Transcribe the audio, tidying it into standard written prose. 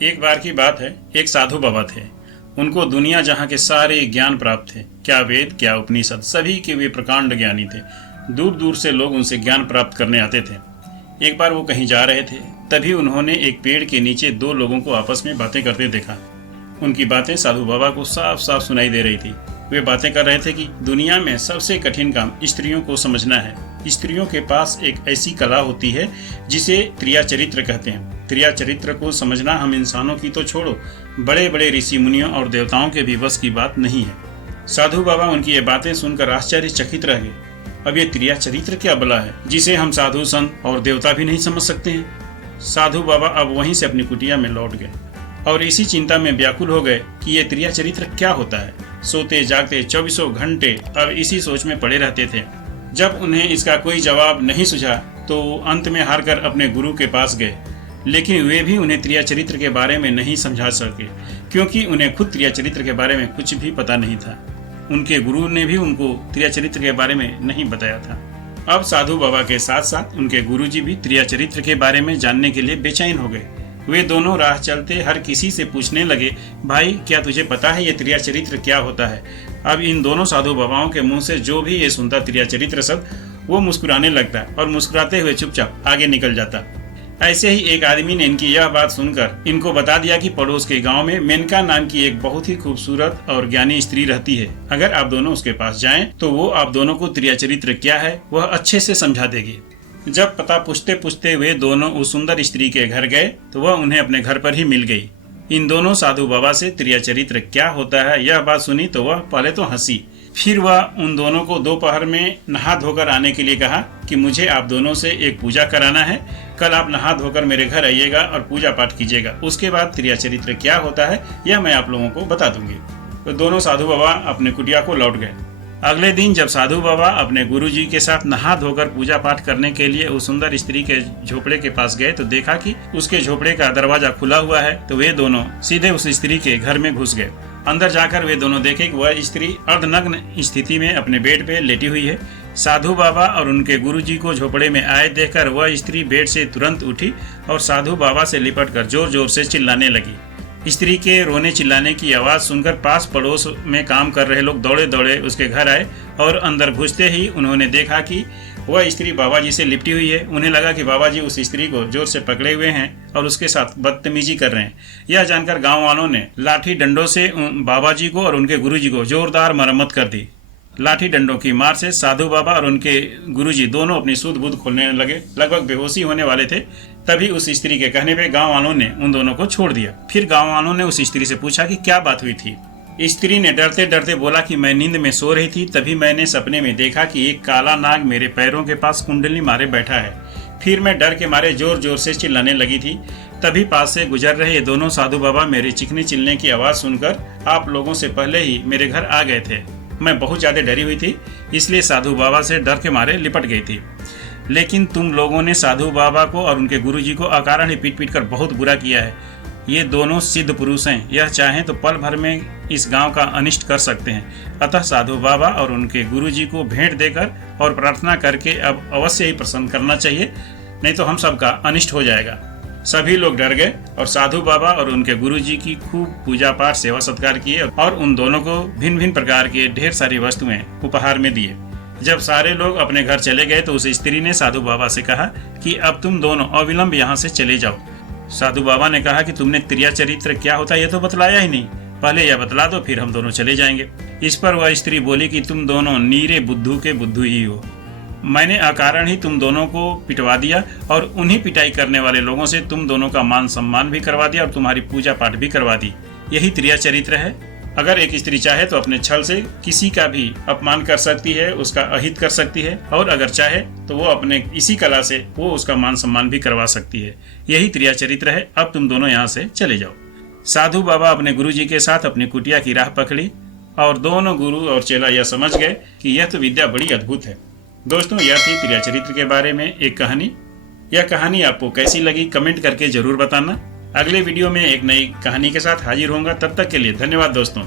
एक बार की बात है, एक साधु बाबा थे। उनको दुनिया जहाँ के सारे ज्ञान प्राप्त थे, क्या वेद क्या उपनिषद, सभी के वे प्रकांड ज्ञानी थे। दूर दूर से लोग उनसे ज्ञान प्राप्त करने आते थे। एक बार वो कहीं जा रहे थे, तभी उन्होंने एक पेड़ के नीचे दो लोगों को आपस में बातें करते देखा। उनकी बातें साधु बाबा को साफ साफ सुनाई दे रही थी। वे बातें कर रहे थे कि दुनिया में सबसे कठिन काम स्त्रियों को समझना है। स्त्रियों के पास एक ऐसी कला होती है जिसे त्रिया चरित्र कहते हैं। त्रिया चरित्र को समझना हम इंसानों की तो छोड़ो, बड़े बड़े ऋषि मुनियों और देवताओं के भी बस की बात नहीं है। साधु बाबा उनकी ये बातें सुनकर आश्चर्यचकित रह गए। अब ये त्रिया चरित्र क्या बला है जिसे हम साधु संत और देवता भी नहीं समझ सकते हैं। साधु बाबा अब वहीं से अपनी कुटिया में लौट गए और इसी चिंता में व्याकुल हो गए कि ये त्रिया चरित्र क्या होता है। सोते जागते 24 घंटे अब इसी सोच में पड़े रहते थे। जब उन्हें इसका कोई जवाब नहीं सूझा तो अंत में हार कर अपने गुरु के पास गए, लेकिन वे भी उन्हें त्रिया चरित्र के बारे में नहीं समझा सके, क्योंकि उन्हें खुद त्रिया चरित्र के बारे में कुछ भी पता नहीं था। उनके गुरु ने भी उनको त्रिया चरित्र के बारे में नहीं बताया था। अब साधु बाबा के साथ साथ उनके गुरुजी भी त्रिया चरित्र के बारे में जानने के लिए बेचैन हो गए। वे दोनों राह चलते हर किसी से पूछने लगे, भाई क्या तुझे पता है ये त्रिया चरित्र क्या होता है। अब इन दोनों साधु बाबाओं के मुंह से जो भी ये सुनता त्रिया चरित्र शब्द, वो मुस्कुराने लगता और मुस्कुराते हुए चुपचाप आगे निकल जाता। ऐसे ही एक आदमी ने इनकी यह बात सुनकर इनको बता दिया कि पड़ोस के गांव में मेनका नाम की एक बहुत ही खूबसूरत और ज्ञानी स्त्री रहती है। अगर आप दोनों उसके पास जाएं तो वो आप दोनों को त्रिया चरित्र क्या है वह अच्छे से समझा देगी। जब पता पूछते पूछते वे दोनों उस सुंदर स्त्री के घर गए तो वह उन्हें अपने घर पर ही मिल गई। इन दोनों साधु बाबा से त्रिया चरित्र क्या होता है यह बात सुनी तो वह पहले तो हंसी, फिर वह उन दोनों को दोपहर में नहा धोकर आने के लिए कहा कि मुझे आप दोनों से एक पूजा कराना है। कल आप नहा धोकर मेरे घर आइएगा और पूजा पाठ कीजिएगा। उसके बाद त्रिया चरित्र क्या होता है यह मैं आप लोगों को बता दूंगी। तो दोनों साधु बाबा अपने कुटिया को लौट गए। अगले दिन जब साधु बाबा अपने गुरुजी के साथ नहा धोकर पूजा पाठ करने के लिए उस सुंदर स्त्री के झोपड़े के पास गए तो देखा कि उसके झोपड़े का दरवाजा खुला हुआ है। तो वे दोनों सीधे उस स्त्री के घर में घुस गए। अंदर जाकर वे दोनों देखे कि वह स्त्री अर्धनग्न स्थिति में अपने बेड पे लेटी हुई है। साधु बाबा और उनके गुरुजी को झोपड़े में आए देखकर वह स्त्री बेड से तुरंत उठी और साधु बाबा से लिपटकर जोर जोर से चिल्लाने लगी। स्त्री के रोने चिल्लाने की आवाज सुनकर पास पड़ोस में काम कर रहे लोग दौड़े दौड़े उसके घर आए और अंदर घुसते ही उन्होंने देखा कि वह स्त्री बाबा जी से लिपटी हुई है। उन्हें लगा कि बाबा जी उस स्त्री को जोर से पकड़े हुए हैं और उसके साथ बदतमीजी कर रहे हैं। यह जानकर गांव वालों ने लाठी डंडों से बाबा जी को और उनके गुरुजी को जोरदार मरम्मत कर दी। लाठी डंडों की मार से साधु बाबा और उनके गुरुजी दोनों अपनी सूद बूद खोलने लगे, लगभग बेहोशी होने वाले थे। तभी उस स्त्री के कहने पे गांव वालों ने उन दोनों को छोड़ दिया। फिर गांव वालों ने उस स्त्री से पूछा कि क्या बात हुई थी। स्त्री ने डरते डरते बोला कि मैं नींद में सो रही थी, तभी मैंने सपने में देखा कि एक काला नाग मेरे पैरों के पास कुंडली मारे बैठा है। फिर मैं डर के मारे जोर जोर से चिल्लाने लगी थी। तभी पास से गुजर रहे ये दोनों साधु बाबा मेरे चीखने चिल्लने की आवाज सुनकर आप लोगों से पहले ही मेरे घर आ गए थे। मैं बहुत ज्यादा डरी हुई थी, इसलिए साधु बाबा से डर के मारे लिपट गई थी। लेकिन तुम लोगों ने साधु बाबा को और उनके गुरुजी को अकारण ही पीट पीट कर बहुत बुरा किया है। ये दोनों सिद्ध पुरुष हैं, यह चाहें तो पल भर में इस गांव का अनिष्ट कर सकते हैं। अतः साधु बाबा और उनके गुरुजी को भेंट देकर और प्रार्थना करके अब अवश्य ही प्रसन्न करना चाहिए, नहीं तो हम सबका अनिष्ट हो जाएगा। सभी लोग डर गए और साधु बाबा और उनके गुरुजी की खूब पूजा पाठ सेवा सत्कार किए और उन दोनों को भिन्न भिन्न प्रकार के ढेर सारी वस्तुएं उपहार में दिए। जब सारे लोग अपने घर चले गए तो उस स्त्री ने साधु बाबा से कहा कि अब तुम दोनों अविलंब यहाँ से चले जाओ। साधु बाबा ने कहा कि तुमने त्रिया चरित्र क्या होता है यह तो बतलाया ही नहीं, पहले यह बतला दो फिर हम दोनों चले जाएंगे। इस पर वह स्त्री बोली कि तुम दोनों नीरे बुद्धू के बुद्धू ही हो। मैंने अकारण ही तुम दोनों को पिटवा दिया और उन्हीं पिटाई करने वाले लोगों से तुम दोनों का मान सम्मान भी करवा दिया और तुम्हारी पूजा पाठ भी करवा दी। यही त्रिया चरित्र है। अगर एक स्त्री चाहे तो अपने छल से किसी का भी अपमान कर सकती है, उसका अहित कर सकती है, और अगर चाहे तो वो अपने इसी कला से वो उसका मान सम्मान भी करवा सकती है। यही त्रिया चरित्र है। अब तुम दोनों यहाँ से चले जाओ। साधु बाबा अपने गुरुजी के साथ अपनी कुटिया की राह पकड़ी और दोनों गुरु और चेला यह समझ गए कि यह तो विद्या बड़ी अद्भुत है। दोस्तों, यह थी त्रिया चरित्र के बारे में एक कहानी। यह कहानी आपको कैसी लगी कमेंट करके जरूर बताना। अगले वीडियो में एक नई कहानी के साथ हाजिर होऊंगा। तब तक के लिए धन्यवाद दोस्तों।